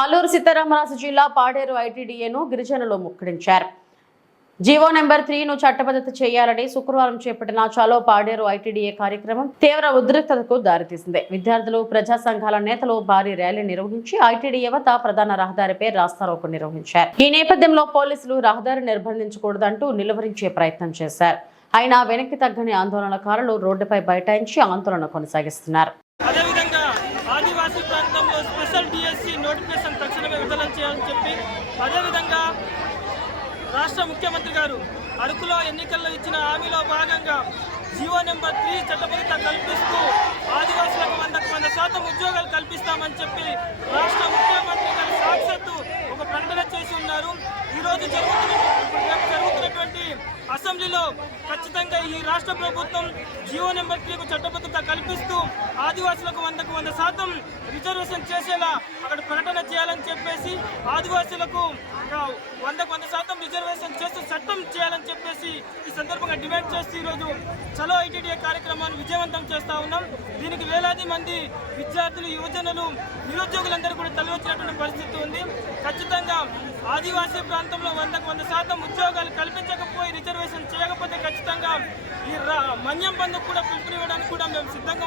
అల్లూరు సీతారామరాజు జిల్లా పాడేరు ఐటీడీఏను గిరిజనులు ముక్కడించారు. GO number 3ను చట్టబద్ధత చేయాలని శుక్రవారం చేపట్టిన చలో పాడేరు ఐటీడీఏ కార్యక్రమం తీవ్ర ఉద్రిక్తతకు దారితీసింది. విద్యార్థులు, ప్రజా సంఘాల నేతలు భారీ ర్యాలీ నిర్వహించి ఐటీడీఏ వద్ద ప్రధాన రహదారిపై రాస్తారోకో నిర్వహించారు. ఈ నేపథ్యంలో పోలీసులు రహదారి నిర్బంధించకూడదంటూ నిలువరించే ప్రయత్నం చేశారు. అయినా వెనక్కి తగ్గని ఆందోళనకారులు రోడ్డుపై బైఠాయించి ఆందోళన కొనసాగిస్తున్నారు. ఆదివాసీ ప్రాంతంలో స్పెషల్ డిఎస్సి నోటిఫికేషన్ తక్షణమే విడుదల చేయాలని చెప్పి, అదేవిధంగా రాష్ట్ర ముఖ్యమంత్రి గారు అరకులో ఎన్నికల్లో ఇచ్చిన హామీలో భాగంగా జీవో నెంబర్ 3 చట్టబద్ధత కల్పిస్తూ ఆదివాసులకు 100% ఉద్యోగాలు కల్పిస్తామని చెప్పి రాష్ట్ర ముఖ్యమంత్రి గారు సాక్షాత్తు ఒక ప్రకటన చేసి ఉన్నారు. ఈరోజు జరుగుతున్నటువంటి అసెంబ్లీలో ఖచ్చితంగా ఈ రాష్ట్ర ప్రభుత్వం జీవో నెంబర్ 3కు చట్టబద్ధత కల్పిస్తూ ఆదివాసులకు 100% రిజర్వేషన్ చేసేలా అక్కడ ప్రకటన చేయాలని చెప్పేసి, ఆదివాసులకు 100% రిజర్వేషన్ చేస్తూ చట్టం చేయాలని చెప్పేసి ఈ సందర్భంగా డిమాండ్ చేస్తూ ఈరోజు చలో ఐటీడీఏ కార్యక్రమాన్ని విజయవంతం చేస్తూ ఉన్నాం. దీనికి వేలాది మంది విద్యార్థులు, యువజనులు, నిరుద్యోగులందరూ కూడా తలవచ్చినటువంటి పరిస్థితి ఉంది. ఖచ్చితంగా ఆదివాసీ ప్రాంతంలో 100% ఉద్యోగాలు కల్పించకపోయి, రిజర్వేషన్ చేయకపోతే ఖచ్చితంగా ఈ మన్యం బంధుకు కూడా పిలుపునివ్వడానికి కూడా మేము సిద్ధంగా ఉన్నాం.